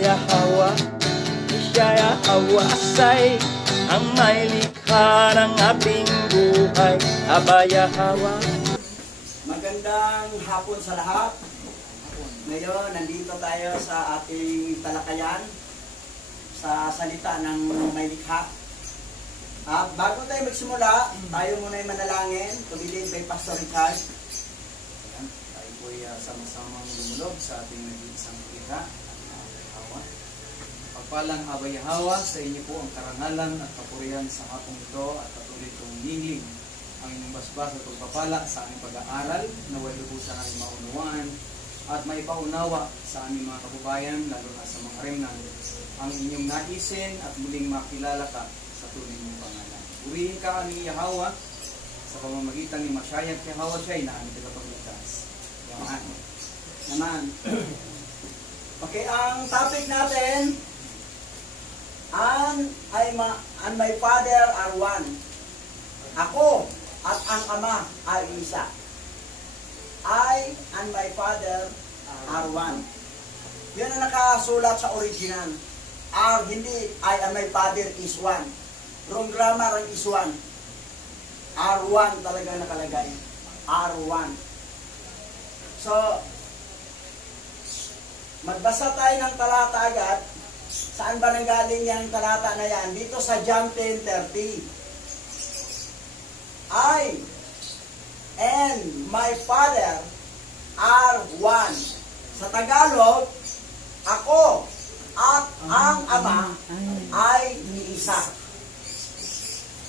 Yahawa, siya Yahawa say ang may likha ng ating buhay. Aba Yahawa. Magandang hapon sa lahat. Ngayon, nandito tayo sa ating talakayan sa salita ng may likha. Bago tayo magsimula, tayo muna ay manalangin. Tumilin kay Pastor Richard. Tayo po ay sama-samang lumulog sa ating nag-iisang likha. Pagpalang Aba Yahawa, sa inyo po ang karangalan at kapurihan sa hapong ito at patuloy kong hiling ang inyong basbas at pagpapala sa aming pag-aaral na way lubusan ang maunawaan at maipaunawa sa aming mga kababayan, lalo na sa mga remnant, ang inyong naisin at muling makilala ka sa tunay mong pangalan. Purihin ka aming Yahawa sa pamamagitan ni Mashiach Yahawa siya'y na aming tagapagligtas. Amen. Naman. Okay, ang topic natin, and my Father are one. Ako at ang Ama ay isa. I and my Father are one. Yan ang nakasulat sa original. R, hindi I and my Father is one. Wrong grammar ang is one. R1 talaga nakalagay. R1. So, magbasa tayo ng talata agad. Saan ba nanggaling yung talata na yan? Dito sa John 10:30. I and my Father are one. Sa Tagalog, ako at ang Ama ay iisa.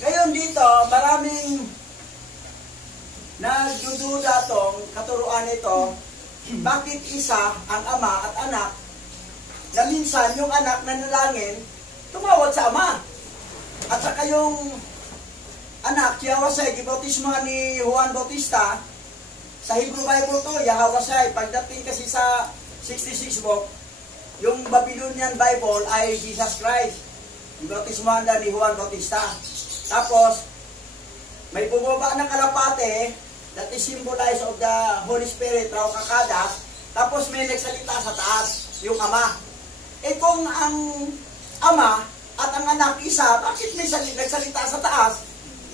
Ngayon dito, maraming nagdududa tong katuruan nito, bakit isa ang Ama at anak, na minsan yung anak na nalangin, tumawad sa Ama. At saka yung anak, Yahwasay, gibautisma ni Juan Bautista, sa Hebrew Bible to, Yahwasay. Pagdating kasi sa 66 book, yung Babylonian Bible ay Jesus Christ. Gibautisma na ni Juan Bautista. Tapos, may bumaba na kalapate, that is symbolize of the Holy Spirit, raw kakadas. Tapos may nagsalita sa taas, yung Ama. Eh kung ang Ama at ang anak isa, bakit may nagsalita sa taas?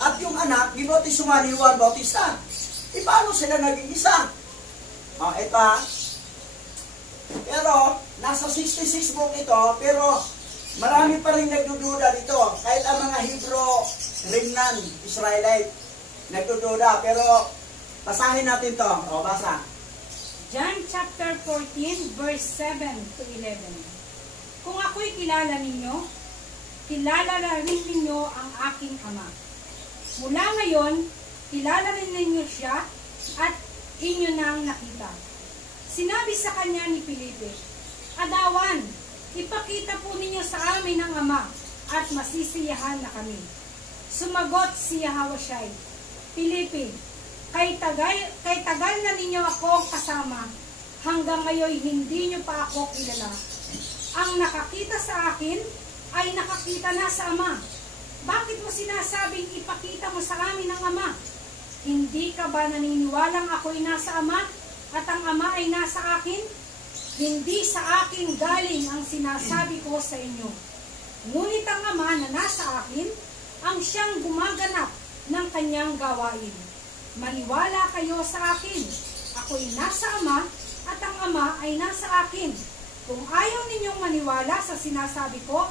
At yung anak, gibautisma ni Juan Bautista. E paano sila naging isa? Ito ha. Pero, nasa 66 book ito, pero marami pa rin nagdududa dito. Kahit ang mga Hebrew remnant, Israelite, nagdududa. Pero, basahin natin to. Basa. John chapter 14, verse 7 to 11. Kung ako'y kilala ninyo, kilala na rin ninyo ang aking Ama. Mula ngayon, kilala rin ninyo siya at inyo nang nakita. Sinabi sa kanya ni Felipe, Adawan, ipakita po ninyo sa amin ang Ama at masisiyahan na kami. Sumagot si Yahwashay, Felipe, kay tagal na ninyo ako kasama, hanggang ngayon hindi nyo pa ako kilala. Ang nakakita sa akin ay nakakita na sa Ama. Bakit mo sinasabing ipakita mo sa amin ang Ama? Hindi ka ba naniniwalang ako'y nasa Ama at ang Ama ay nasa akin? Hindi sa akin galing ang sinasabi ko sa inyo. Ngunit ang Ama na nasa akin, ang siyang gumaganap ng kanyang gawain. Maniwala kayo sa akin. Ako'y nasa Ama at ang Ama ay nasa akin. Kung ayaw ninyong maniwala sa sinasabi ko,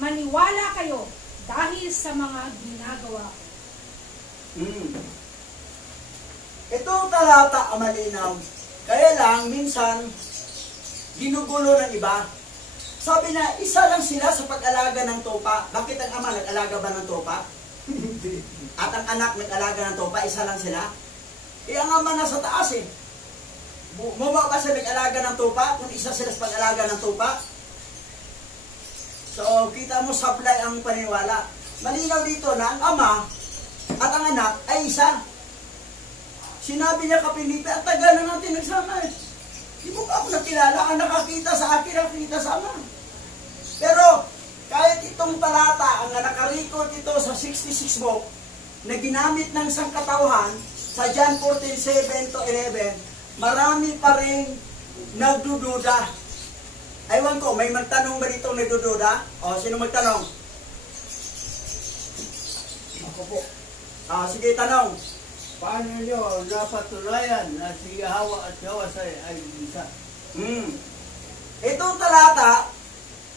maniwala kayo dahil sa mga ginagawa ko. Ito talata malinaw. Kaya lang, minsan, ginugulo ng iba. Sabi na, isa lang sila sa pag-alaga ng tupa. Bakit ang Ama nag-alaga ba ng tupa? At ang anak nag-alaga ng tupa, isa lang sila? Ang Ama nasa taas eh. Muma ba sa nag-alaga ng tupa? Kung isa sila sa pag-alaga ng tupa? So, kita mo supply ang paniniwala. Malinaw dito na ang Ama at ang anak ay isa. Sinabi niya ka Felipe, at tagal na natin nagsama eh. Di mo ba ako nakilala? Ang nakakita sa akin, nakakita sa Ama. Pero, kahit itong talata, ang nakarecord ito sa 66 book, na ginamit ng sangkatauhan, sa John 14:7 to 11, marami pa rin nagdududa. Aywan ko, may magtanong ba dito nagdududa? O, sino magtanong? Ako po. Sige, tanong. Paano nyo napatunayan na si Hawa at Hawa ay isa? Itong talata,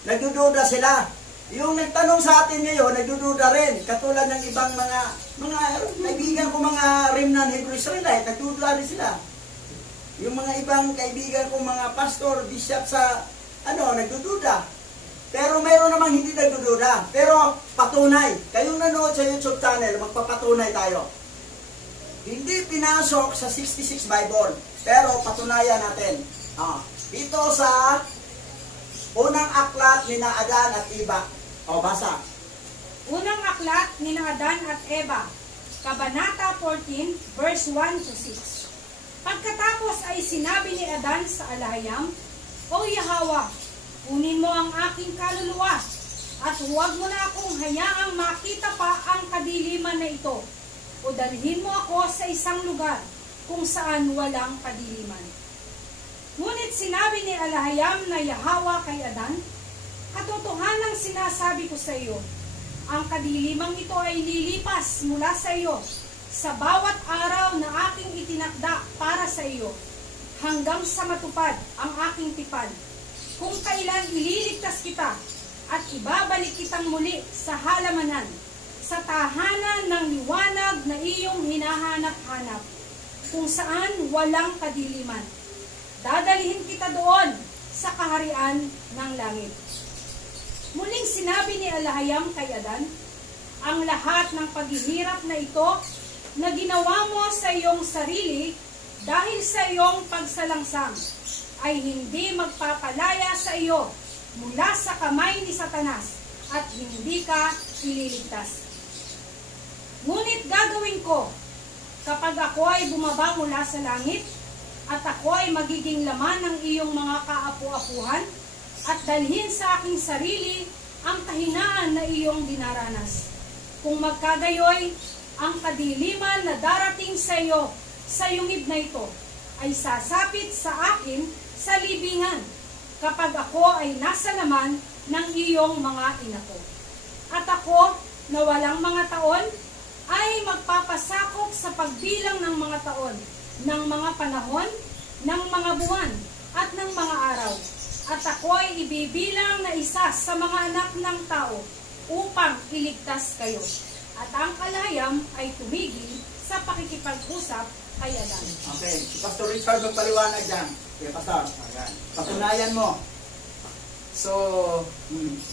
nagdududa sila. Yung nagtanong sa atin ngayon, nagdududa rin. Katulad ng ibang mga kaibigan ko, mga remnant Hebrew Israelite, nagdududa rin sila. Yung mga ibang kaibigan ko, mga pastor, bishop sa, nagdududa. Pero mayroon namang hindi nagdududa. Pero patunay. Kayong nanood sa YouTube channel, magpapatunay tayo. Hindi pinasok sa 66 Bible. Pero patunayan natin. Dito sa unang aklat ni Adan at Eva. Basa. Unang aklat ni Adan at Eva, Kabanata 14, verse 1 to 6. Pagkatapos ay sinabi ni Adan sa Alahayam, O Yahweh, kunin mo ang aking kaluluwa, at huwag mo na akong hayaang makita pa ang kadiliman na ito, o dalhin mo ako sa isang lugar kung saan walang kadiliman. Ngunit sinabi ni Alahayam na Yahweh kay Adan, katotohanang sinasabi ko sa iyo, ang kadilimang ito ay lilipas mula sa iyo sa bawat araw na aking itinakda para sa iyo, hanggang sa matupad ang aking tipan, kung kailan ililigtas kita at ibabalik kitang muli sa halamanan, sa tahanan ng liwanag na iyong hinahanap-hanap, kung saan walang kadiliman. Dadalhin kita doon sa kaharian ng langit. Muling sinabi ni Alahayam kay Adan, ang lahat ng paghihirap na ito na ginawa mo sa iyong sarili dahil sa iyong pagsalangsang ay hindi magpapalaya sa iyo mula sa kamay ni Satanas at hindi ka ililigtas. Ngunit gagawin ko kapag ako ay bumaba mula sa langit at ako ay magiging laman ng iyong mga kaapu-apuhan at dalhin sa aking sarili ang kahinaan na iyong dinaranas. Kung magkagayoy, ang kadiliman na darating sa iyo sa yungib na ito ay sasapit sa akin sa libingan kapag ako ay nasa laman ng iyong mga inako. At ako na walang mga taon ay magpapasakop sa pagbilang ng mga taon, ng mga panahon, ng mga buwan, at ng mga araw. At ako ay ibibilang na isa sa mga anak ng tao upang iligtas kayo. At ang Alahayam ay tumigil sa pakikipag-usap kay Adan. Okay, si Pastor Richard magpaliwanag dyan. Okay, Pastor. Ayan. Patunayan mo. So,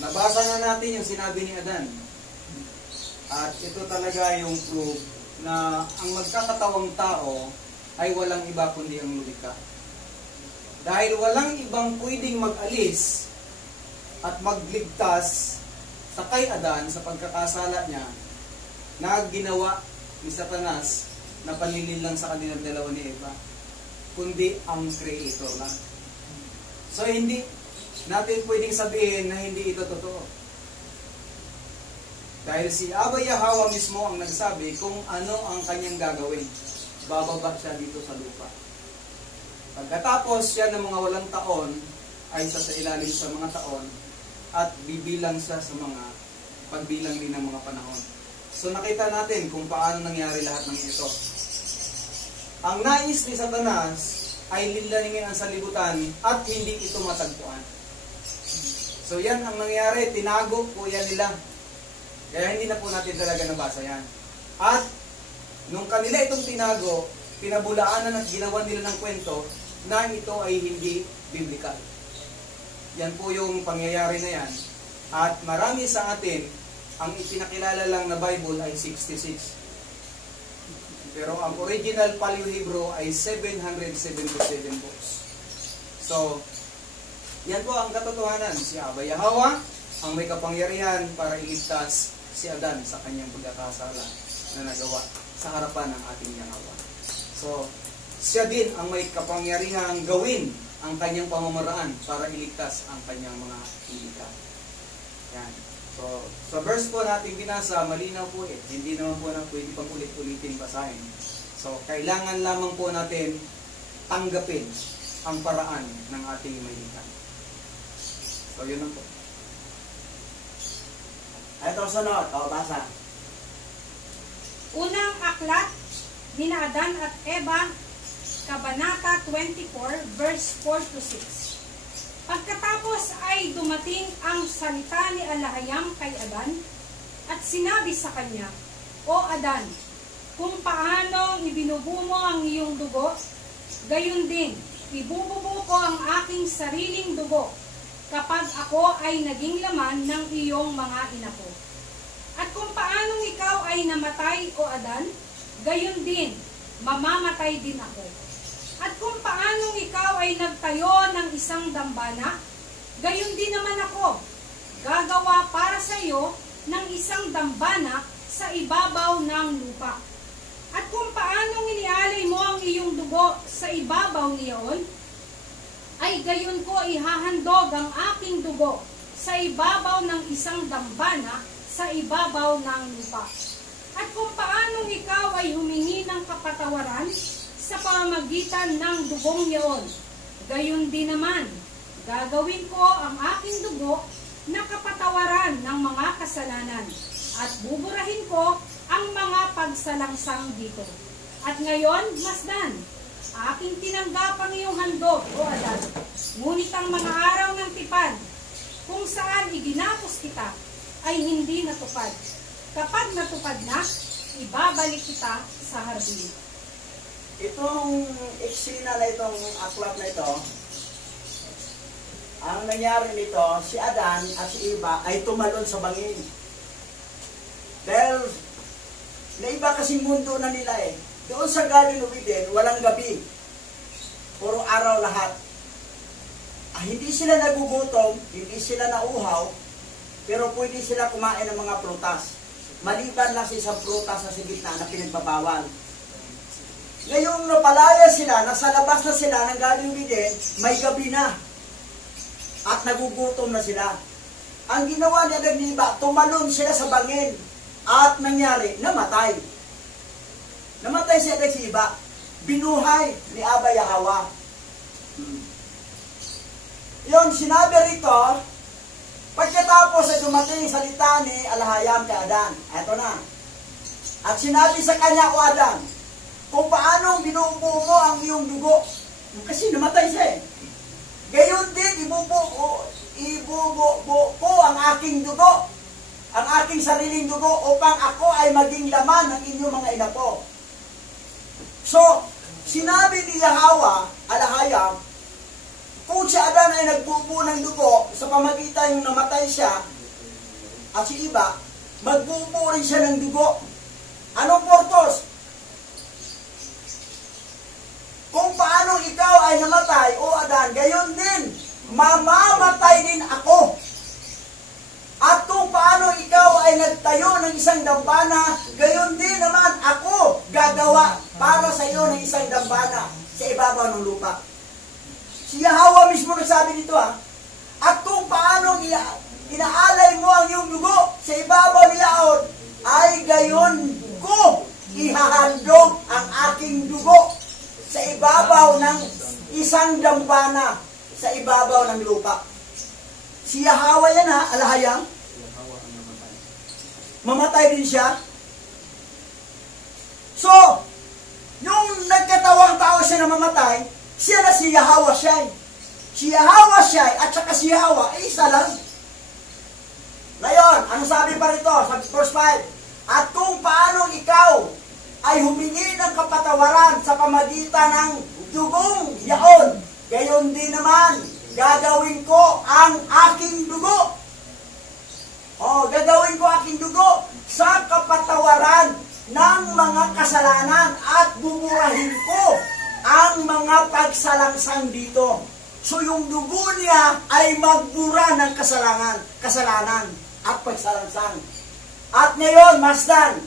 nabasa na natin yung sinabi ni Adan. At ito talaga yung proof na ang magkakatawang tao ay walang iba kundi ang lumikha. Dahil walang ibang pwedeng mag-alis at magligtas sa kay Adan sa pagkakasala niya na ginawa ni Satanas na panlilin lang sa kanilang dalawa ni Eva, kundi ang Creator lang. So hindi natin pwedeng sabihin na hindi ito totoo. Dahil si Abba Yahweh mismo ang nagsabi kung ano ang kanyang gagawin. Bababa siya dito sa lupa. Pagkatapos siya ng mga walang taon, ay sa ilalim sa mga taon, at bibilang siya sa mga pagbilang din ng mga panahon. So nakita natin kung paano nangyari lahat ng ito. Ang nais ni Satanas ay lilaningin ang salibutan at hindi ito matagpuan. So yan ang nangyari, tinago po yan nila. Kaya hindi na po natin talaga nabasa yan. At nung kanila itong tinago, pinabulaanan at ginawa nila ng kwento na ito ay hindi biblical. Yan po yung pangyayari na yan. At marami sa atin, ang ipinakilala lang na Bible ay 66. Pero ang original Paleo-Hebrew ay 777 books. So, yan po ang katotohanan. Si Abba Yahweh ang may kapangyarihan para iligtas si Adan sa kanyang pagkakasala na nagawa sa harapan ng ating Yahweh. So, siya din ang may kapangyarihan gawin ang kanyang pamamaraan para iligtas ang kanyang mga iligtas. Yan. So, sa verse po natin binasa, malinaw po hindi naman po na pwede pang ulit-ulitin basahin. So, kailangan lamang po natin tanggapin ang paraan ng ating mailitan. So, yun lang po. Ito sunod. O, basa. Unang aklat ni Adan at Eva, Kabanata 24, verse 4 to 6. Pagkatapos ay dumating ang salita ni Alahayam kay Adan at sinabi sa kanya, O Adan, kung paanong ibinubuo mo ang iyong dugo, gayon din, ibububo ko ang aking sariling dugo kapag ako ay naging laman ng iyong mga inapo. At kung paanong ikaw ay namatay, O Adan, gayon din, mamamatay din ako. At kung paanong ikaw ay nagtayo ng isang dambana, gayon din naman ako, gagawa para sa iyo ng isang dambana sa ibabaw ng lupa. At kung paanong inialay mo ang iyong dugo sa ibabaw niyon, ay gayon ko ihahandog ang aking dugo sa ibabaw ng isang dambana sa ibabaw ng lupa. At kung paanong ikaw ay humingi ng kapatawaran sa pamamagitan ng dugong iyon, gayon din naman, gagawin ko ang aking dugo na kapatawaran ng mga kasalanan at buburahin ko ang mga pagsalangsang dito. At ngayon, Masdan, aking tinanggap ang iyong handog, O Adan, ngunit ang mga araw ng tipan, kung saan iginapos kita, ay hindi natupad. Kapag natupad na, ibabalik kita sa hardin. Itong eksena na itong aklat na ito, ang nangyari nito, si Adan at si Eva ay tumalon sa bangin. Dahil naiba kasing mundo na nila eh. Doon sa Garden of Eden, walang gabi. Puro araw lahat. Hindi sila nagugutom, hindi sila nauhaw, pero pwede sila kumain ng mga prutas. Maliban lang sa isang prutas sa gitna na pinagbabawal. Ngayong napalaya sila, nasa labas na sila ng Garden of Eden, may gabi na. At nagugutom na sila. Ang ginawa ni Adan ni Eva, tumalon sila sa bangin. At nangyari, namatay. Namatay si Adan si Eva. Binuhay ni Aba Yahawa. Yun, sinabi rito, pagkatapos ay dumating salita ni Alahayam kay Adan. Eto na. At sinabi sa kanya, O Adan, kung paano binubuo mo ang iyong dugo. Kasi namatay siya eh. Gayon din, ibubuo ko ang aking dugo, ang aking sariling dugo, upang ako ay maging laman ng inyong mga inapo. So, sinabi ni Yahawa, Alahayam, kung si Adan ay nagbubuo ng dugo sa pamagitan yung namatay siya, at si Eva, magbubuo rin siya ng dugo. Anong purpose? Kung paano ikaw ay namatay, O Adan, gayon din, mamamatay din ako. At kung paano ikaw ay nagtayo ng isang dambana, gayon din naman ako gagawa para sa iyo ng isang dambana sa ibabaw ng lupa. Si Yahawa mismo nagsabi dito At kung paano inaalay mo ang iyong dugo sa ibabaw ni Yaon, ay gayon ko ihahandog ang aking dugo sa ibabaw ng isang dambana sa ibabaw ng lupa. Si Yahawa yan Alahayam. Mamatay din siya. So, yung nagkatawang tao siya na mamatay, siya na si Yahawa siya. Si Yahawa siya at saka si Yahawa ay isa lang. Ngayon, ano sabi pa rito sa verse 5? At kung paano ikaw ay humingi ng kapatawaran sa pamagitan ng dugong yaon, gayon din naman, gagawin ko ang aking dugo. Gagawin ko aking dugo sa kapatawaran ng mga kasalanan at buburahin ko ang mga pagsalangsang dito. So yung dugo niya ay magbura ng kasalanan at pagsalangsang. At ngayon, Masdan,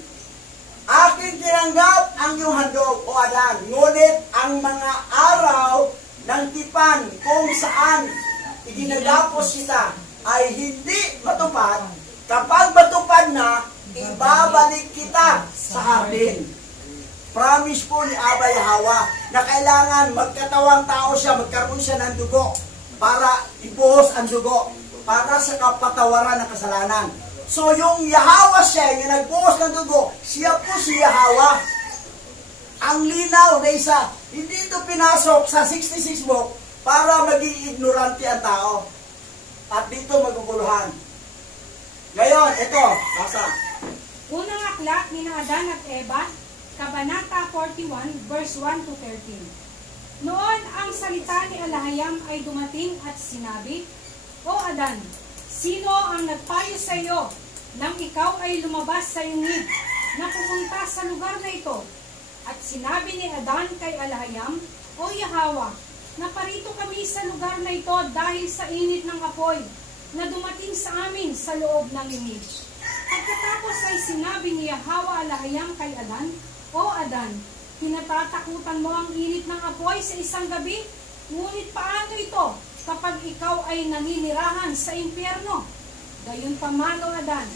aking tinanggap ang iyong handog, O Adan, ngunit ang mga araw ng tipan kung saan iginagapos kita ay hindi matupad. Kapag matupad na, ibabalik kita sa hardin. Promise po ni Aba Yahawa na kailangan magkatawang tao siya, magkaroon siya ng dugo para ibuhos ang dugo. para sa kapatawaran ng kasalanan. So yung Yahweh siya, yung nagbuhos ng dugo, siya po si Yahweh. Ang linaw na isa, hindi ito pinasok sa 66 book para maging ignorante ang tao. At dito maguguluhan. Ngayon, ito, basa. Unang aklat ni Adan at Eva, Kabanata 41, verse 1 to 13. Noon ang salita ni Alahayam ay dumating at sinabi, O Adan, sino ang nagpayo sa iyo nang ikaw ay lumabas sa yungib na pumunta sa lugar na ito? At sinabi ni Adan kay Alahayam, O Yahweh, naparito kami sa lugar na ito dahil sa init ng apoy na dumating sa amin sa loob ng yungib. Pagkatapos ay sinabi ni Yahweh Alahayam kay Adan, O Adan, kinatatakutan mo ang init ng apoy sa isang gabi? Ngunit paano ito kapag ikaw ay naninirahan sa impyerno? Gayunpaman, O Adan,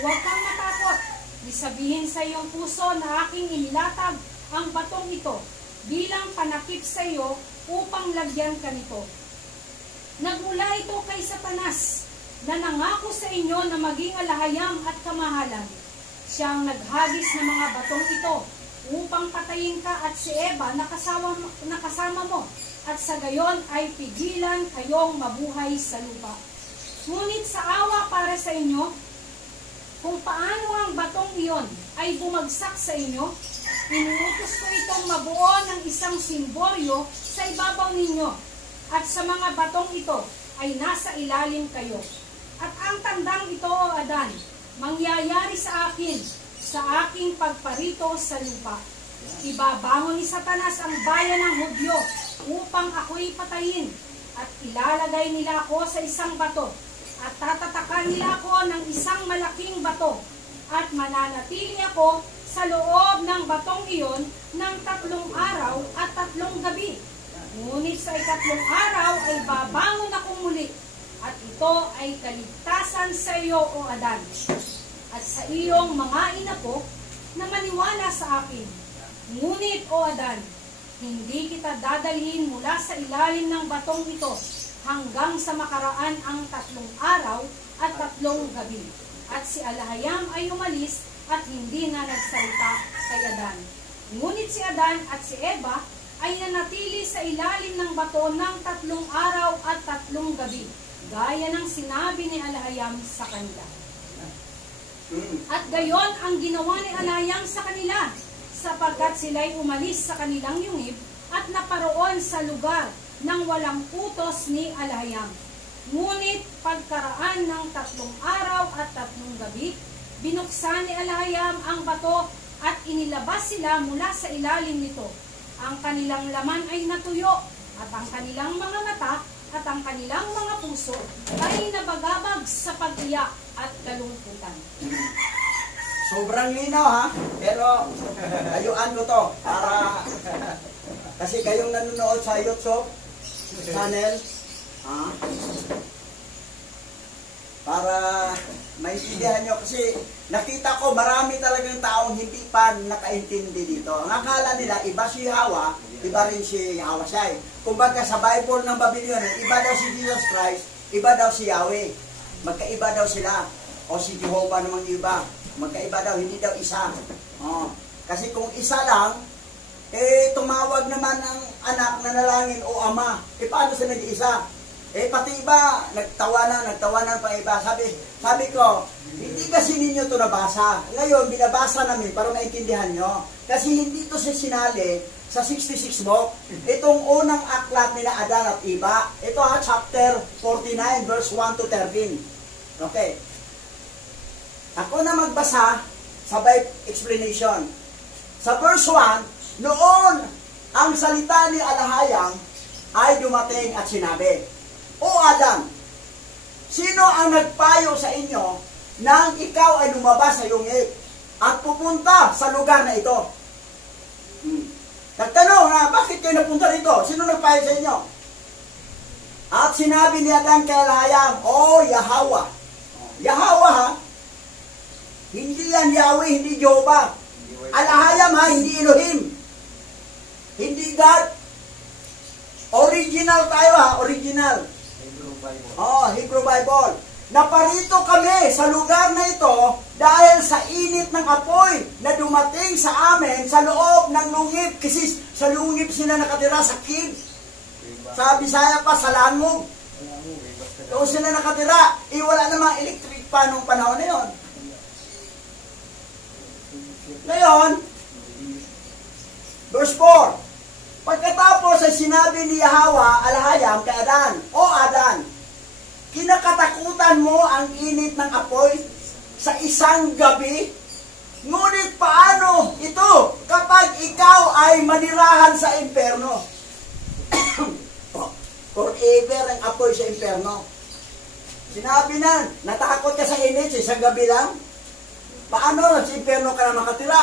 huwag kang matakot. Isabihin sa iyong puso na aking inilatag ang batong ito bilang panakip sa iyo upang lagyan ka nito. Nagmula ito kay Satanas na nangako sa inyo na maging alahayam at kamahalan. Siyang naghagis ng mga batong ito upang patayin ka at si Eva na kasama mo, at sa gayon ay pigilan kayong mabuhay sa lupa. Ngunit sa awa para sa inyo, kung paano ang batong iyon ay bumagsak sa inyo, inuutos ko itong mabuo ng isang simbolyo sa ibabaw ninyo, at sa mga batong ito ay nasa ilalim kayo. At ang tandang ito, O Adan, mangyayari sa akin, sa aking pagparito sa lupa. Ibabangon ni Satanas ang bayan ng Hudyo upang ako'y patayin, at ilalagay nila ako sa isang bato, at tatatakan nila ako ng isang malaking bato, at mananatili ako sa loob ng batong iyon ng 3 araw at 3 gabi. Ngunit sa 3 araw ay babangon akong muli, at ito ay kaligtasan sa iyo, O Adan, at sa iyong mga inapo na maniwala sa akin. Ngunit, O Adan, hindi kita dadalhin mula sa ilalim ng batong ito hanggang sa makaraan ang 3 araw at 3 gabi. At si Alahayam ay umalis at hindi na nagsalita kay Adan. Ngunit si Adan at si Eva ay nanatili sa ilalim ng bato ng 3 araw at 3 gabi, gaya ng sinabi ni Alahayam sa kanila. At gayon ang ginawa ni Alahayam sa kanila, sapagkat sila'y umalis sa kanilang yungib at naparoon sa lugar ng walang utos ni Alahayam. Ngunit pagkaraan ng 3 araw at 3 gabi, binuksan ni Alahayam ang bato at inilabas sila mula sa ilalim nito. Ang kanilang laman ay natuyo, at ang kanilang mga mata at ang kanilang mga puso ay nabagabag sa pag-iyak at kalungkutan. Sobrang linaw ha, pero ayuan ko to para kasi kayong nanonood sa YouTube channel para maintindihan nyo, kasi nakita ko marami talagang taong hindi pa nakaintindi dito. Ang akala nila iba si Yahweh, iba rin si Yahweh siya. Kumbaga sa Bible ng Babylon, iba daw si Jesus Christ, iba daw si Yahweh. Magkaiba daw sila. O si Jehovah namang iba. Magkaiba daw, hindi daw isa. Kasi kung isa lang, tumawag naman ang anak na nalangin o ama. Paano sa nag-isa? Pati iba, nagtawanan pa iba. Sabi ko, hindi kasi ninyo ito nabasa. Ngayon, binabasa namin para maintindihan nyo. Kasi hindi ito sinali sa 66 book. Itong unang aklat nila Adan at Eva. Ito chapter 49, verse 1 to 13. Okay. Ako na magbasa, sabay explanation. Sa verse 1, noon ang salita ni Alahayam ay dumating at sinabi, O Adam, sino ang nagpayo sa inyo nang ikaw ay lumabas sa yungib at pupunta sa lugar na ito? Nagtanong na, bakit kayo napunta rito? Sino nagpayo sa inyo? At sinabi ni Adan kay Alahayam, O Yahweh. Yahweh ha? Hindi yan Yahweh, hindi Jehovah. Alahayam ha, hindi Elohim. Hindi God. Original tayo ha, original. Bible. Hebrew Bible. Naparito kami sa lugar na ito dahil sa init ng apoy na dumating sa amin sa loob ng lungib. Kasi sa lungib sila nakatira sa cave. Sa Bisaya pa, sa langog. Doon sila nakatira. Wala namang electric pa nung panahon na yun. Ngayon, verse 4. Pagkatapos ay sinabi ni Yahweh alahayam kay Adan, O Adan, kinakatakutan mo ang init ng apoy sa isang gabi? Ngunit paano ito kapag ikaw ay manirahan sa impyerno? Forever ang apoy sa impyerno. Sinabi na, natakot ka sa init sa isang gabi lang? Paano sa impyerno ka na makatira?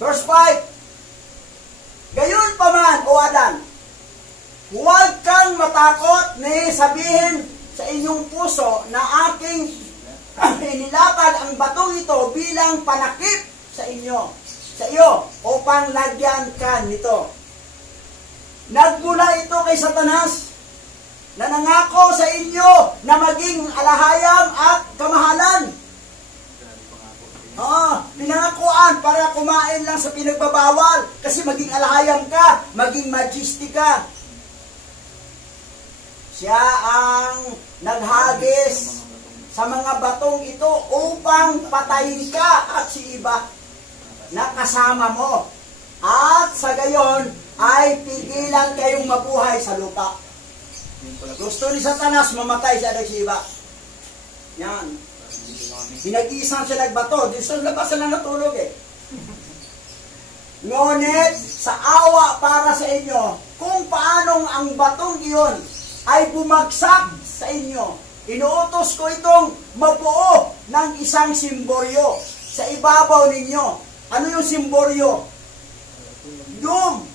Verse 5. Gayon pa man, O Adan, huwag kang matakot ni sabihin sa inyong puso na aking inilapad ang batong ito bilang panakip sa iyo upang lagyan ka nito. Nagmula ito kay Satanas na nangako sa inyo na maging alahayam at kamahalan. Pinangakuan para kumain lang sa pinagbabawal kasi maging alahayam ka, maging majesty ka. Siya ang naghagis sa mga batong ito upang patayin ka at si iba na kasama mo. At sa gayon ay pigilan kayong mabuhay sa lupa. Gusto ni Satanas mamatay siya at si iba. Yan. Pinag-iisang siya nagbato. Di sa labas na natulog eh. Ngunit sa awa para sa inyo, kung paanong ang batong iyon ay bumagsak sa inyo, inuutos ko itong mabuo ng isang simboryo sa ibabaw ninyo. Ano yung simboryo? Doom.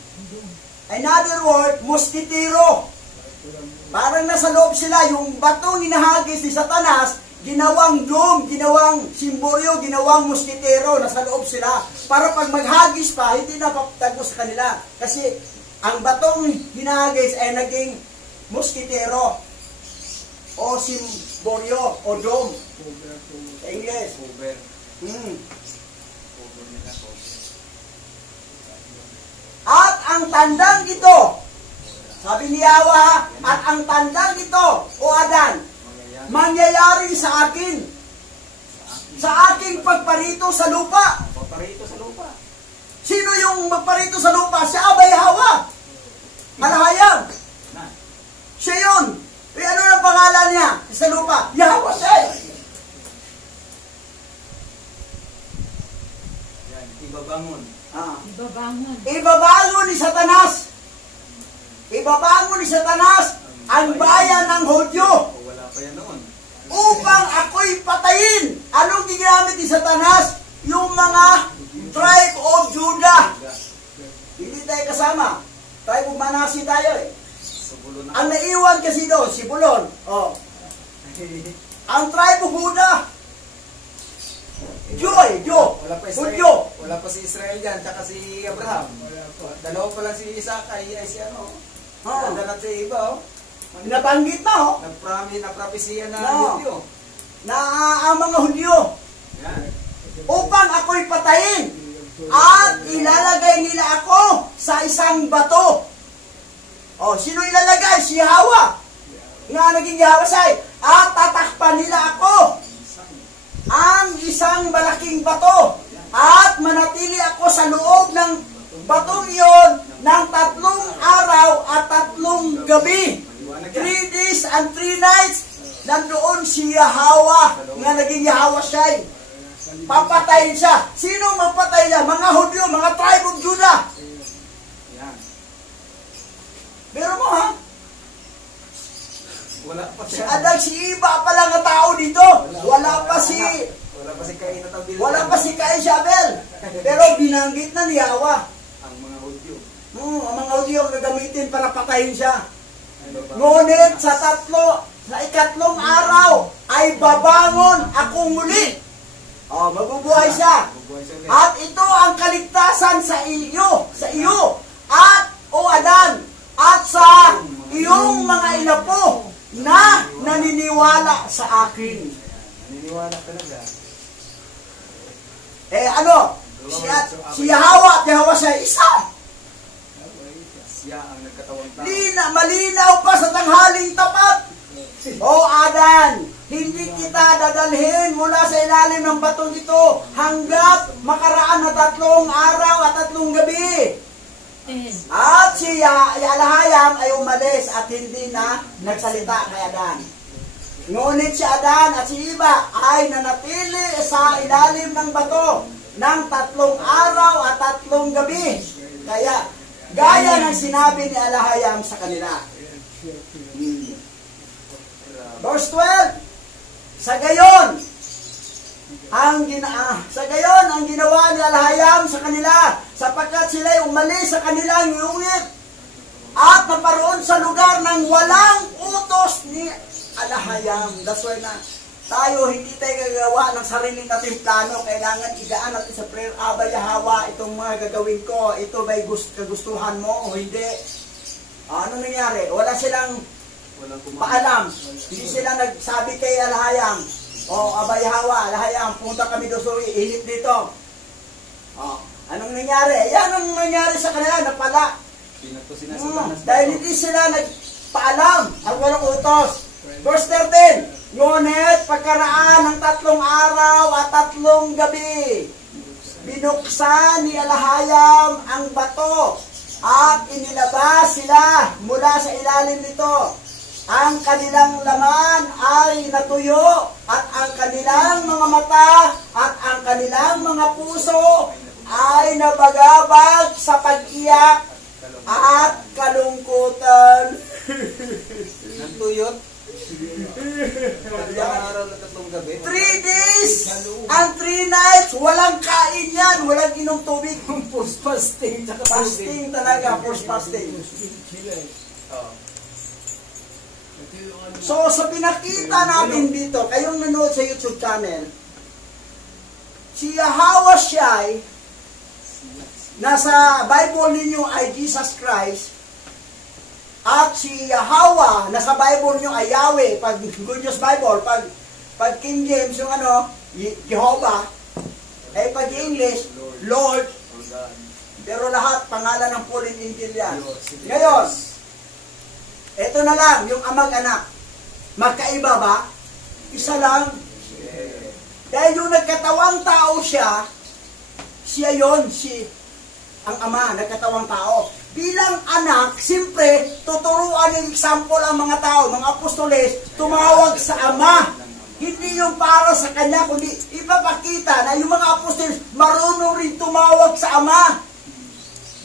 Another word, mosquitero. Parang nasa loob sila, yung batong hinahagis ni Satanas, ginawang doom, ginawang simboryo, ginawang mosquitero, nasa loob sila. Para pag maghagis pa, hindi na papatago sa kanila. Kasi ang batong hinahagis ay naging mosquitero o simboryo o dome sa English. At ang tandang ito, sabi ni Yahweh, at ang tandang ito, O Adan, mangyayari sa akin, sa aking pagparito sa lupa. Pagparito sa lupa. Sino yung magparito sa lupa? Si Abay Yahweh. Alahayam. Siya yun. Ano na pangalan niya sa lupa? Yahweh siya. Yan, ibabangon. Ibabangon ni Satanas. Ibabangon ni Satanas ang bayan ng Hudyo. Wala pa yan noon. Upang ako'y patayin. Anong ginamit ni Satanas? Yung mga tribe of Judah. Hindi tayo kasama. Tribe of Manasi tayo eh. Ang naiwan kasi doon, si Bulon. Ang tribe of Judah. Wala pa Hudyo. Wala pa si Israel dyan, tsaka si Abraham. Dalawa pa lang si Isaac, ay si ano. Dalat sa iba, Nabanggit na, Naprapisiya na No. Hudyo. na ang mga Hudyo. Yan. Upang ako'y patayin at ilalagay nila ako sa isang bato. Sino ilalagay? Si Yahweh. Nga naging Yahweh say, at tatakpan nila ako ang isang malaking bato at manatili ako sa loob ng batong iyon ng 3 araw at 3 gabi. 3 days and 3 nights. Nandoon si Yahweh, nga naging Yahweh siya. Papatayin siya. Sino magpatay niya? Mga Hudyo, mga tribe of Judah. Yan. Pero mo ha? Wala pa Si siya. Adag, si Iba pa lang ang tao dito. Wala pa si Cain at Abel. Wala pa si Cain si Abel. Pero binanggit na ni Yahweh. Ang mga Hudyo. Ang mga Hudyo ang gagamitin para patayin siya. Ngunit sa 3 araw ay babangon akong muli. Mabubuhay siya. At ito ang kaligtasan sa iyo. At, O Adan, at sa iyong mga inapo na naniniwala sa akin. Naniniwala talaga. Si Yahweh at Yahweh siya isa. Siya ang nagkatawang tao. Malinaw pa sa tanghaling tapat. O Adan, hindi kita dadalhin mula sa ilalim ng batong ito hanggat makaraan na 3 araw at 3 gabi. At si Alahayam ay umalis at hindi na nagsalita kay Adan. Ngunit si Adan at si Iba ay nanatili sa ilalim ng bato ng 3 araw at 3 gabi. Kaya, gaya ng sinabi ni Alahayam sa kanila. Verse 12, sa gayon ang ginawa ni Alahayam sa kanila, sapagkat sila'y umalis sa kanilang iungit at naparoon sa lugar ng walang utos ni Alahayam. That's why na tayo hindi tayo gagawa ng sarili nating plano. Kailangan igaan natin sa prayer, Aba Yahweh, itong mga gagawin ko, ito ba'y kagustuhan mo o hindi? Ano nangyari? Wala silang paalam. Hindi sila nagsabi kay Alahayam, Aba Yahweh, Alahayam, punta kami doon sa init dito. Anong nangyari? Yan ang nangyari sa kanila, napala. Dahil hindi sila nagpaalam at walang utos. Verse 13, ngunit pagkaraan ng 3 araw at 3 gabi, binuksan ni Alahayam ang bato at inilabas sila mula sa ilalim nito. Ang kanilang laman ay natuyo at ang kanilang mga mata at ang kanilang mga puso ay nabagabag sa pag-iyak at kalungkutan. Nagtuyot. 3 araw at 3 gabi. 3 days and 3 nights, walang kain yan, walang inom tubig. Post fasting. Fasting talaga, post fasting. So, sa pinakita namin dito, kayong nanood sa YouTube channel, si Yahweh Shai, nasa Bible ninyo ay Jesus Christ, at si Yahweh, nasa Bible nyo ay Yahweh, pag Good News Bible, pag King James, yung Jehovah, ay pag English, Lord, pero lahat, pangalan ng Pauline Injil yan. Ngayon, ito na lang, yung amag-anak. Magkaiba ba? Isa lang. Dahil yung nagkatawang tao siya yon, ang ama, nagkatawang tao. Bilang anak, siyempre, tuturuan ng example ang mga tao, mga apostoles, tumawag sa ama. Hindi yung para sa kanya, kundi ipapakita na yung mga apostoles marunong rin tumawag sa ama.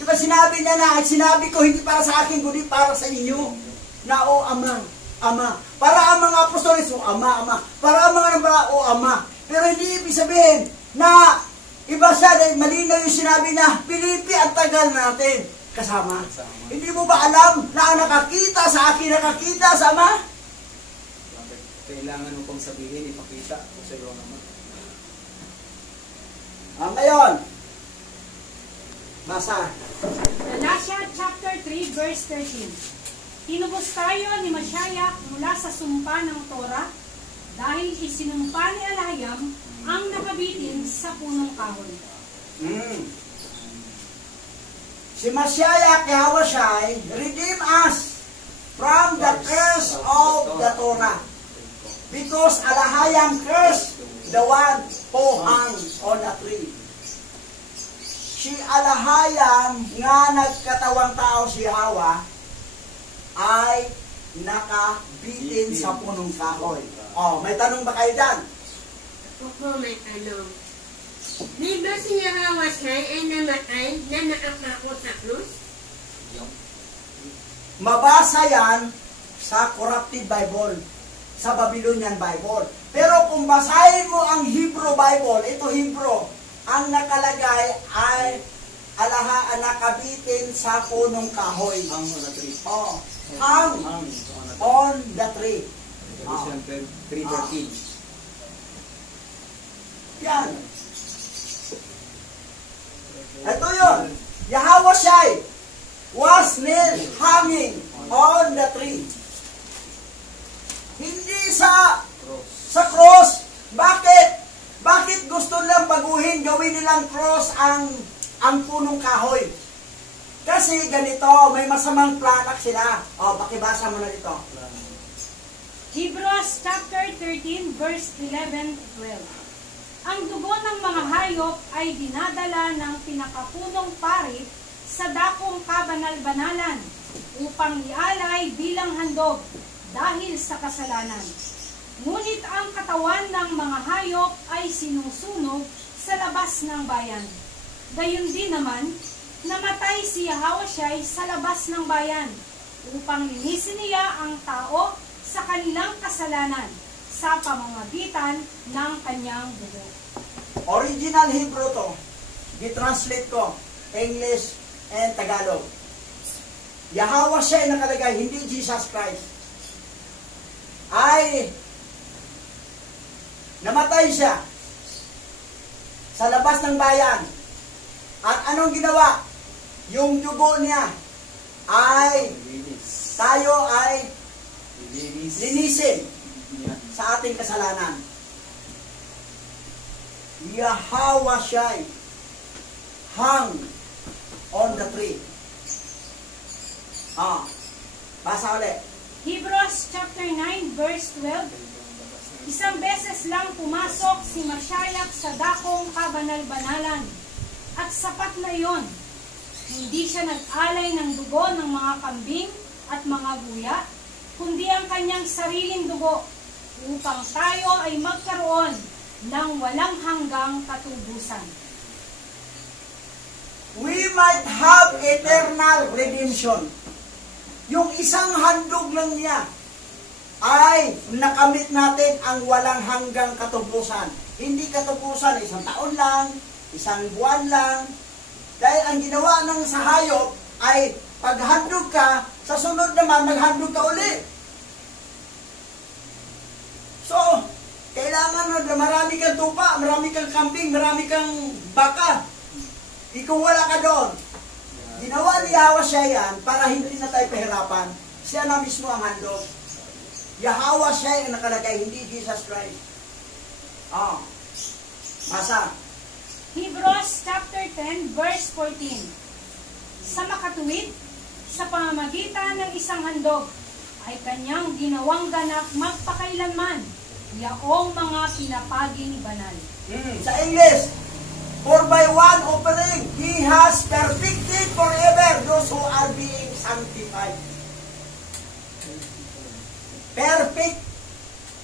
Diba sinabi niya na, sinabi ko hindi para sa akin, kundi para sa inyo. Na ama, ama. Para ang mga apostoles, ama, ama. Para ang mga nambala, ama. Pero hindi ibig sabihin na iba siya, dahil malinaw yung sinabi na, Pilipi, ang tagal natin kasama. Hindi mo ba alam na ang nakakita sa akin, nakakita sa ama? Kailangan mo pang sabihin, ipakita kung sa iyo naman. Ngayon, basa. Galatia chapter 3 verse 13. Tinubos tayo ni Mashiach mula sa sumpa ng Torah dahil isinumpa ni Alahayam ang nakabitin sa punong kahoy. Si Mashiach Yahweh Shai redeem us from the curse of the Torah. Because Alahayam cursed the one who hung on a tree. Si Alahayam nga nagkatawang tao si Yahweh ay nakabitin sa punong kahoy. May tanong ba kayo dyan? Opo, may tanong. Di ba si Yahweh Shai ay namatay na nakapako sa krus? Mabasa yan sa corrupted Bible, sa Babylonian Bible. Pero kung basahin mo ang Hebrew Bible, ito Hebrew, ang nakalagay ay nakabitin sa punong kahoy. Ang on a tree. Hang on the tree. Revelation 3:13. Yan. Ito yun. Yahweh Shai. was nailed, hanging on the tree. Hindi sa cross. Bakit? Bakit gusto nilang baguhin, gawin nilang cross ang punong kahoy? Kasi ganito, may masamang planak sila. O, pakibasa mo na dito. Hebrews chapter 13 verse 11 to 12. Ang dugo ng mga hayop ay dinadala ng pinakapunong pari sa dakong kabanal-banalan upang ialay bilang handog dahil sa kasalanan. Ngunit ang katawan ng mga hayop ay sinusunog sa labas ng bayan. Gayon din naman, namatay si Yahawasyai sa labas ng bayan upang linisin niya ang tao sa kanilang kasalanan sa pamamagitan ng kanyang dugo. Original Hebrew to. Di-translate ko. English and Tagalog. Yahawasyai nakalagay, hindi Jesus Christ. Ay namatay siya sa labas ng bayan. At anong ginawa? Yung dugo niya ay tayo ay linisin sa ating kasalanan. Yahawasyai hung on the tree. Basa ulit. Hebrews chapter 9 verse 12. Isang beses lang pumasok si Mashiach sa dakong kabanal-banalan. At sapat na iyon. Hindi siya nag-alay ng dugo ng mga kambing at mga guya, kundi ang kanyang sariling dugo upang tayo ay magkaroon ng walang hanggang katubusan. We might have eternal redemption. Yung isang handog lang niya ay nakamit natin ang walang hanggang katubusan. Hindi katubusan, isang taon lang, isang buwan lang. Dahil ang ginawa ng sa hayop ay paghandog ka, sa sunod naman maghandog ka uli. So, kailangan na marami kang tupa, marami kang kambing, marami kang baka. Kung wala ka doon, ginawa ni Yahawasyai yan para hindi na tayo pahirapan. Siya na mismo ang handog. Yahawasyai ang nakalagay, hindi Jesus Christ. Masa. Hebrews chapter 10 verse 14. Sa makatuwid, sa pamamagitan ng isang handog, ay kanyang ginawang ganap magpakailanman, yaong mga pinapaging banal. Sa English, for by one offering, He has perfected forever those who are being sanctified. Perfect,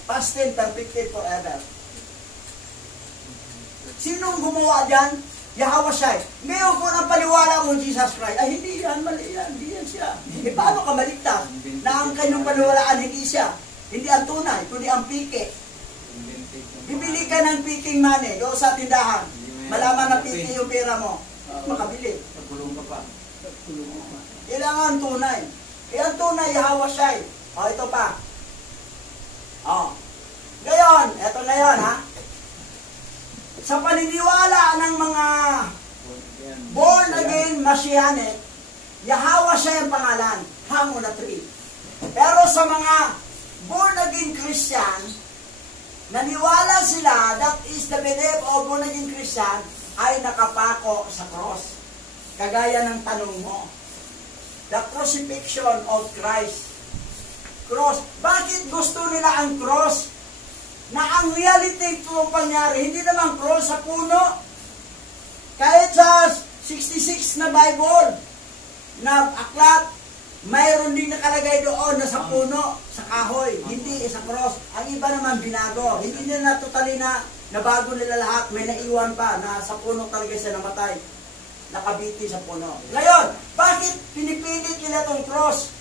past tense, perfected forever. Sinong gumawa dyan? Yahawasyai. Ngayon kung ang paniwala mo Jesus Christ, ay hindi yan, mali yan, hindi yan siya. Paano ka maligtas? Na ang kanyang paniwalaan hindi siya. Hindi ang tunay, kundi ang pike. Bibili ka ng piking money, doon sa tindahan. Malaman na pike yung pera mo. Makabili. Pagkulong ka pa. Kailangan tunay. Ang tunay, Yahawasyai. Ito pa. Ngayon, ito na yun, ha? Sa paniniwala ng mga born again Messianic, Yahawasyai ang pangalan, hung on a tree. Pero sa mga born again Christian, naniwala sila, that is the belief of born again Christian, ay nakapako sa cross. Kagaya ng tanong mo. The crucifixion of Christ. Cross. Bakit gusto nila ang cross? Na ang reality kung pangyari, hindi naman cross sa puno. Kahit sa 66 na Bible, na aklat, mayroon din nakalagay doon na sa puno, sa kahoy, hindi sa cross. Ang iba naman binago. Hindi nila totally na nabago nila lahat. May naiwan pa na sa puno talaga siya namatay. Nakabiti sa puno. Ngayon, bakit pinipilit nila itong cross?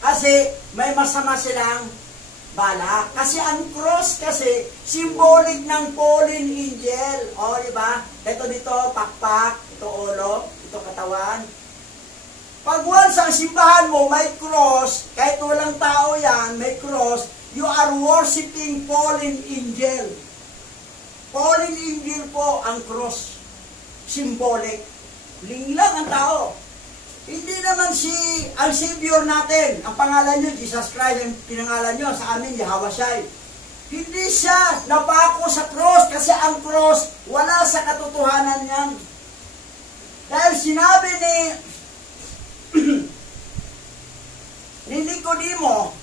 Kasi may masama silang bala. Kasi ang cross kasi, symbolic ng fallen angel. O, diba? Ito dito, pakpak. Ito ulo. Ito katawan. Pag once ang simbahan mo, may cross, kahit walang tao yan, may cross, you are worshiping fallen angel. Fallen angel po ang cross. Symbolic. Linglang ang tao. Hindi naman ang Savior natin, ang pangalan nyo, Jesus Christ, ang pinangalan nyo, sa amin, Yahweh Shai. Hindi siya napako sa cross, kasi ang cross, wala sa katotohanan niyan. Dahil sinabi ni Nicodemo,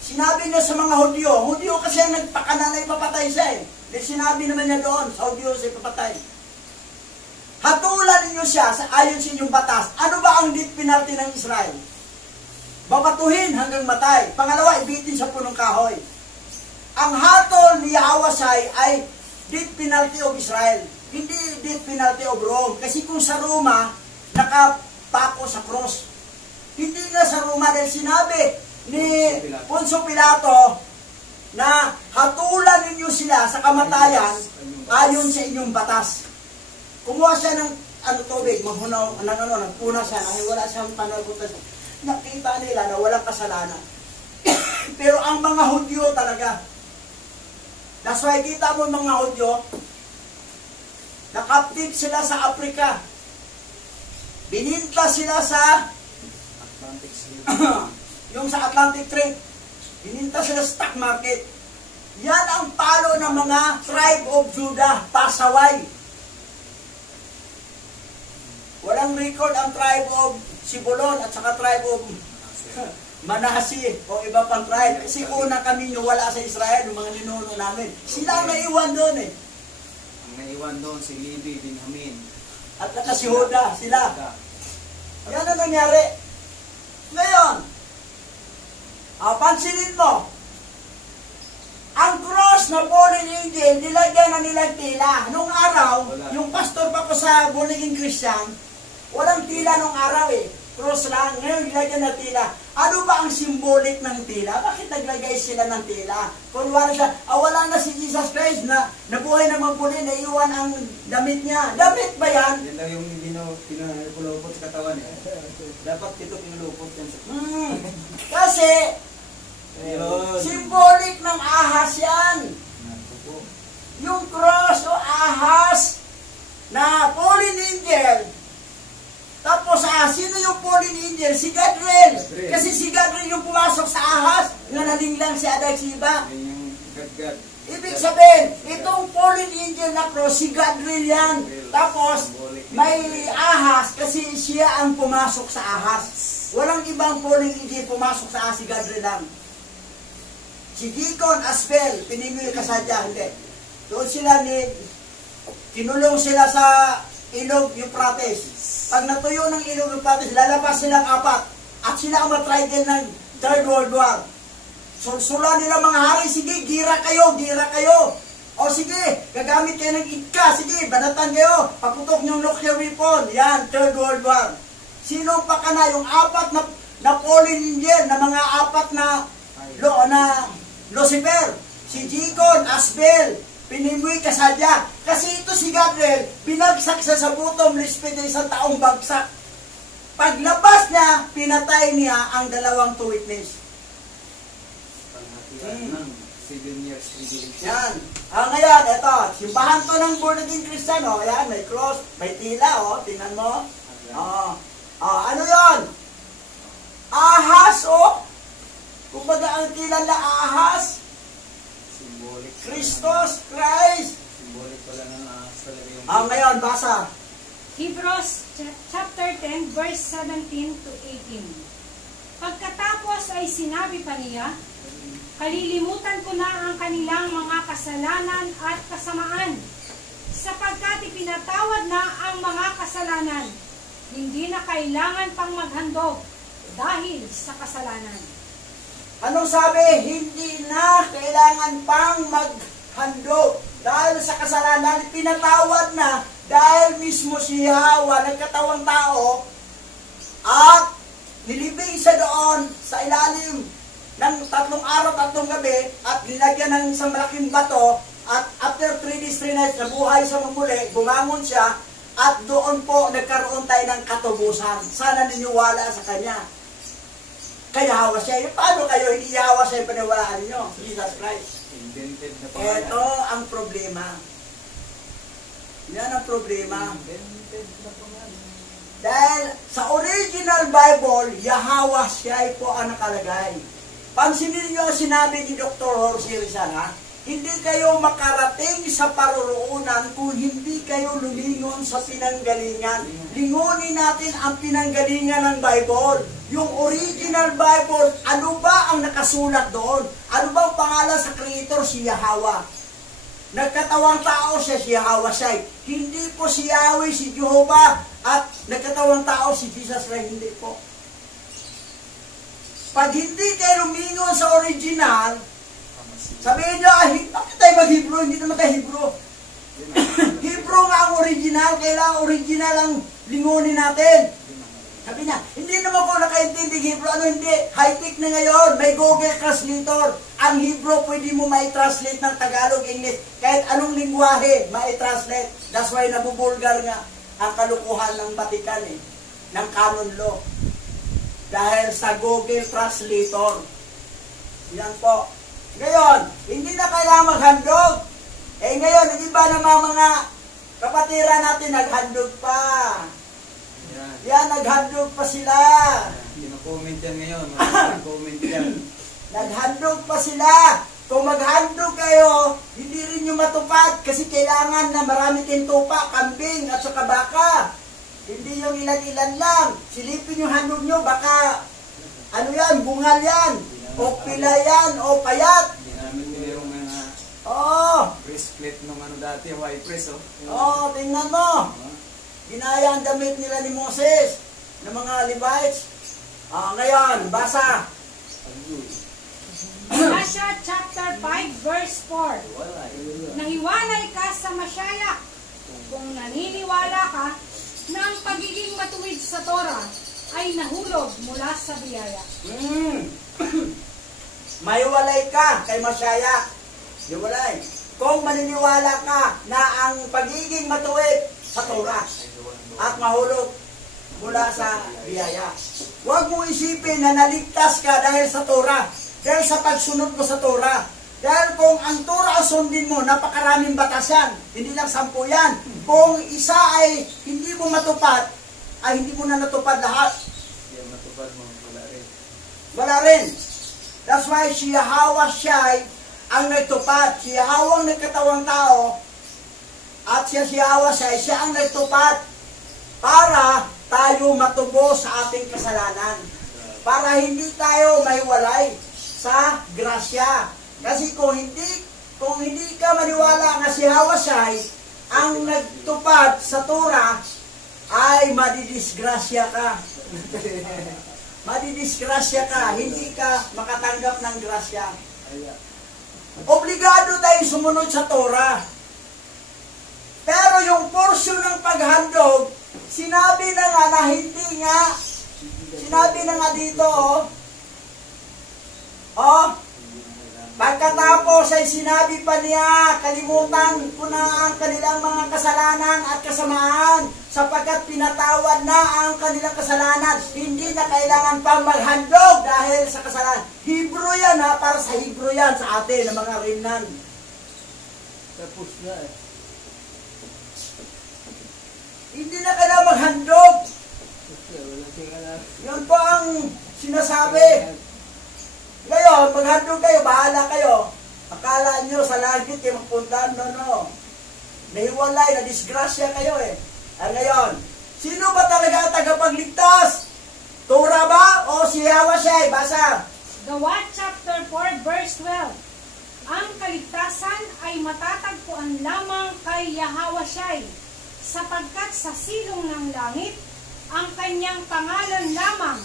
sinabi niya sa mga Hudyo kasi ang nagpakana na ipapatay siya eh. Dahil sinabi naman niya doon, sa Hudyo siya ipapatay. Hatulan ninyo siya ayon sa inyong batas. Ano ba ang death penalty ng Israel? Babatuhin hanggang matay. Pangalawa, ibitin sa punong kahoy. Ang hatol ni Yahweh Shai ay death penalty of Israel. Hindi death penalty of Rome. Kasi kung sa Roma, nakapako sa cross. Hindi na sa Roma dahil sinabi ni Poncio Pilato na hatulan ninyo sila sa kamatayan ayon sa inyong batas. Kumuha siya ng tubig, maghunaw, nagpuna siya, wala siyang panagutan. Nakita nila na walang kasalanan. Pero ang mga Hudyo talaga, that's why kita mo mga Hudyo, nakaptip sila sa Afrika. Bininta sila sa Atlantic Slave. yung sa Atlantic Trade. Bininta sila sa stock market. Yan ang palo ng mga tribe of Judah, pasaway. Walang record ang tribe of Sibulon at saka tribe of Manasi o iba pang tribe. Kasi una kami wala sa Israel, yung mga ninuno namin. Sila ang naiwan doon eh. Ang naiwan doon si Levi, Benjamin. At saka si Huda, sila. Yan ang nangyari. Ngayon, pansinin mo, ang cross na fallen angel, nilagyan na nilang tila. Nung araw, yung pastor pa ko sa Born-Again Christian, walang tila nung araw eh. Cross lang. Ngayon, nilagyan na tila. Ano ba ang symbolic ng tila? Bakit naglagay sila ng tila? Kunwari siya, wala na si Jesus Christ na nabuhay naman po rin, naiwan ang damit niya. Damit ba yan? Yan daw yung pinulupot sa katawan eh. Dapat ito pinulupot yan sa Kasi, symbolic ng ahas yan. Yung cross o ahas na fallen angel. Tapos, sino yung fallen angel? Si Gadriel. Kasi si Gadriel yung pumasok sa ahas, nga nalinglang si Adag Siba. Ibig sabihin, itong fallen angel na cross, si Gadriel yan. Tapos, may ahas kasi siya ang pumasok sa ahas. Walang ibang fallen angel pumasok sa ahas, si Gadriel lang. Si Deacon Asbel, pinimili kasadya, hindi. Doon sila kinulong sila sa Ilog Euphrates. Pag natuyo ng Ilog Euphrates, lalabas silang 4. At sila ang matrigel ng Third World War. Sursula nila mga hari, sige, gira kayo. O sige, gagamit kayo ng ika, sige, banatan kayo. Paputok nyo nuclear weapon. Yan, Third World War. Sino pa ka na? Yung 4 na fallen angel, na mga 4 na Lucifer, si Deacon Asbel, pinimoy kasadya. Kasi ito si Gabriel, binagsak siya sa bottom list na isang taong bagsak. Paglabas niya, pinatay niya ang 2 witness. Panghatian ng 7 years tribulation. Yan. Ngayon, ito, simbahan to ng Born-Again Christian, ayan, may cross, may tila, tingnan mo. Ano yon? Ahas, kumbaga ang kilala ahas, Symbolic. Christos, Christ. Symbolic pala ng talaga yung... Ngayon, basa. Hebrews chapter 10 verse 17 to 18. Pagkatapos ay sinabi pa niya, kalilimutan ko na ang kanilang mga kasalanan at kasamaan, sapagkat ipinatawad na ang mga kasalanan. Hindi na kailangan pang maghandog dahil sa kasalanan. Anong sabi? Hindi na kailangan pang maghandog dahil sa kasalanan. Pinatawad na dahil mismo si Yahweh, nagkatawang tao, at nilibing siya doon sa ilalim ng 3 araw, 3 gabi, at nilagyan ng isang malaking bato, at after 3 days, 3 nights, nabuhay siya muli, bumangon siya, at doon po nagkaroon tayo ng katubusan. Sana niniwala sa kanya. Kaya Yahweh siya. Paano kayo hindi Yahweh siya yung paniwalaan ninyo? Jesus Christ. Invented na pangalan. Ito ang problema. Yan ang problema. Invented na pangalan. Dahil sa original Bible, Yahweh Shai po ang nakalagay. Pansinin niyo ang sinabi ni Dr. Jorge Rizal, ha? Hindi kayo makarating sa paruroonan kung hindi kayo lumingon sa pinanggalingan. Lingunin natin ang pinanggalingan ng Bible. Yung original Bible, ano ba ang nakasulat doon? Ano ba ang pangalan sa Creator? Si Yahweh. Nagkatawang tao siya, si Yahweh Shai. Hindi po si Yahweh, si Jehovah, at nagkatawang tao si Jesus Christ. Hindi po. Pag hindi kayo lumingon sa original, sabihin nyo, bakit tayo mag-Hebrew? Hindi naman tayo Hebrew. Hebrew nga ang original, kailangan original ang lingunin natin. Sabi niya, hindi naman ko nakaintindi Hebrew. Ano hindi? High-tech na ngayon, may Google Translator. Ang Hebrew, pwede mo mai-translate ng Tagalog, English. Kahit anong lingwahe, mai-translate. That's why nabubulgar nga ang kalukuhan ng Vatican, ng canon law. Dahil sa Google Translator. Yan po. Ngayon, hindi na kailangan maghandog. Ngayon, hindi ba naman mga kapatiran natin naghandog pa? Yan, naghandog pa sila. Kino-comment yan ngayon. Comment yan. Naghandog pa sila. Kung maghandog kayo, hindi rin nyo matupad kasi kailangan na marami kayong tupa, kambing at saka baka. Hindi yung ilan-ilan lang. Silipin yung handog nyo, baka ano yan, bungal yan. O pila yan, o payat. Ginamit nila yung mga breastplate nung ano dati, high press, Tingnan mo. Ginaya ang damit nila ni Moses, ng mga Levites. Ngayon, basa. Joshua chapter 5 verse 4. Nahiwalay ka sa Mashiach kung naniniwala ka na ang pagiging matuwid sa Torah ay nahulog mula sa biyaya. Mahiwalay ka kay Mashiach. Hiwalay. Kung maniniwala ka na ang pagiging matuwid sa Torah at mahulog mula sa biyaya. Huwag mo isipin na naligtas ka dahil sa Torah. Dahil sa pagsunod mo sa Torah. Dahil kung ang Torah sundin mo, napakaraming batasan. Hindi lang 10 yan. Kung isa ay hindi mo matupad, ay hindi mo na natupad lahat. Hindi matupad mo, wala rin. Wala rin. That's why si Yahweh Shai ang nagtupad. Si Yahweh ang nagkatawang tao at si Yahweh Shai, siya ang nagtupad para tayo matubo sa ating kasalanan. Para hindi tayo mahiwalay sa grasya. Kasi kung hindi ka maniwala na si Yahweh Shai ang nagtupad sa Torah, ay madidisgrasya ka. Madidisgrasya ka, hindi ka makatanggap ng grasya. Obligado tayong sumunod sa Torah. Pero yung portion ng paghandog, sinabi na nga na hindi nga. Sinabi na nga dito, pagkatapos ay sinabi pa niya, kalimutan ko na ang kanilang mga kasalanan at kasamaan, sapagkat pinatawad na ang kanilang kasalanan. Hindi na kailangan pa maghandog dahil sa kasalanan. Hebrew yan para sa Hebrew yan, sa atin, ng mga rimnan. Tapos na Hindi na kailangan maghandog. Wala tingala. Yun po ang sinasabi. Ngayon, maghandog kayo, bahala kayo. Akala nyo sa langit kayo magpuntahan, no. Nahiwalay, na-disgrasya kayo ngayon, sino ba talaga ang tagapagligtas? Torah ba o si Yahweh Shai? Basa. Gawa chapter 4 verse 12. Ang kaligtasan ay matatagpuan lamang kay Yahweh Shai, sapagkat sa silong ng langit, ang kanyang pangalan lamang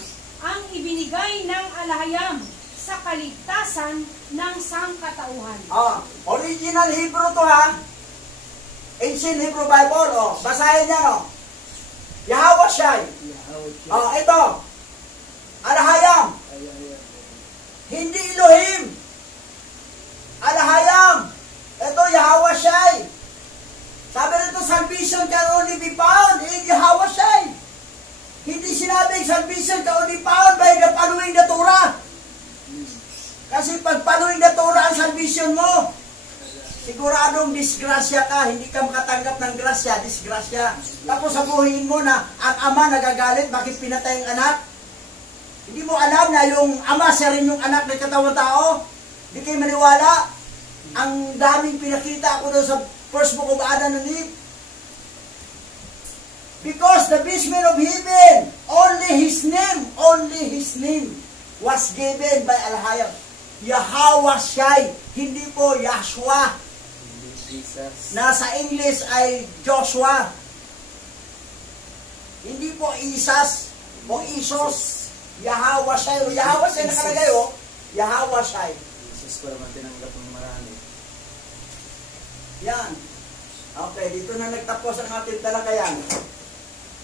ang ibinigay ng alahayam sa kaligtasan ng sangkatauhan. Original Hebrew to Ancient Hebrew Bible. Basahin niya. Yahweh Shai. Ito. Alahayam. Hindi Elohim. Alahayam. Ito Yahweh Shai. Sabi nito, salvation can only be found in Yahweh Shai. Hindi sinabing salvation can only found by the following the Torah. Kasi pag following the Torah ang salvation mo, Siguradong disgrasya ka, hindi ka makatanggap ng grasya, disgrasya. Tapos sabuhin mo na ang ama nagagalit, bakit pinatay ang anak? Hindi mo alam na yung ama siya rin yung anak ng katawang tao? Hindi kayo maniwala? Ang daming pinakita ako doon sa first book of Adam and Eve. Because the basement of heaven, only his name was given by Al-Hayab. Yahweh Shai, hindi po Yahshua. Jesus. Nasa English ay Joshua. Hindi po Isas o Isos. Yahweh Shai. Yahweh Shai nakalagay o. Yahweh Shai. Jesus para matinanggap ng marami. Yan. Okay, dito na nagtapos ang ating talakayan.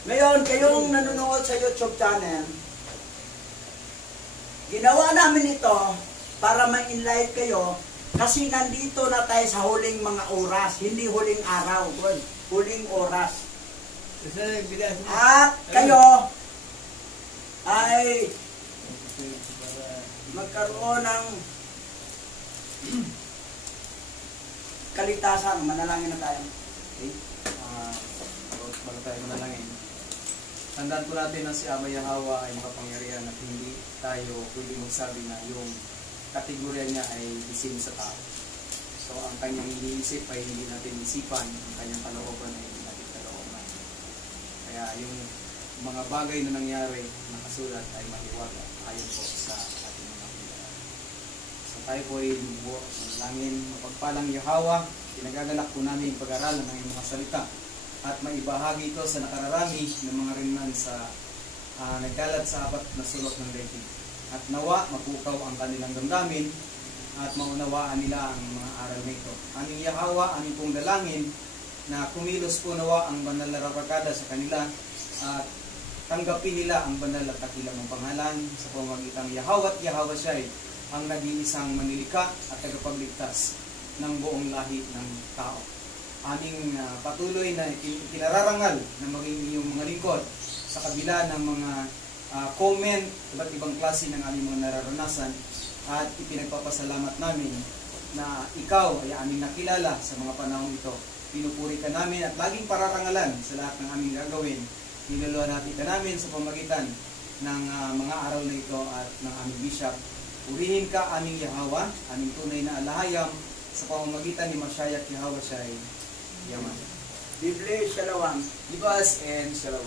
Ngayon, kayong nanonood sa YouTube channel, ginawa namin ito para ma-enlight kayo kasi nandito na tayo sa huling mga oras, hindi huling araw, huling oras. At kayo ay magkaroon ng kaligtasan. Manalangin na tayo. Okay? Bago tayo manalangin. Tandaan po natin na si Ama Yahweh ay makapangyarihan at hindi tayo pwede magsabi na yung kategorya niya ay isin sa tao. So, ang kanyang iniisip ay hindi natin isipan, ang kanyang kalooban ay hindi natin kalooban. Kaya yung mga bagay na nangyari, nakasulat ay mahiwaga ayon po sa ating mga pinag. So, tayo po ay lubuo, manalangin, mapagpalang Yahweh, pinagagalak po namin pag-aralan ng mga salita at maibahagi ito sa nakararami ng mga rinman sa nagkalat sa apat na sulok ng daigdig. At nawa, mapukaw ang kanilang damdamin at maunawaan nila ang mga aral nito. Aming Yahweh, aming pong dalangin na kumilos po nawa ang banal na rapakada sa kanila at tanggapin nila ang banal at dakilang ng pangalan sa pamamagitan Yahweh at Yahweh Shai, ang nag-iisang manlilika at tagapagligtas ng buong lahi ng tao. Aming patuloy na kinararangal na maging iyong mga lingkod sa kabila ng mga comment, iba't ibang klase ng aming mga nararanasan, at ipinagpapasalamat namin na ikaw ay aming nakilala sa mga panahon ito. Pinupuri ka namin at laging pararangalan sa lahat ng aming gagawin. Niluluwalhati ka namin sa pamagitan ng mga aral na ito at ng aming bishop. Purihin ka aming Yahweh, aming tunay na alahayam sa pamamagitan ni Mashiach Yahweh Shai. Yaman. Biblia, Shalom. Libas and Shalom.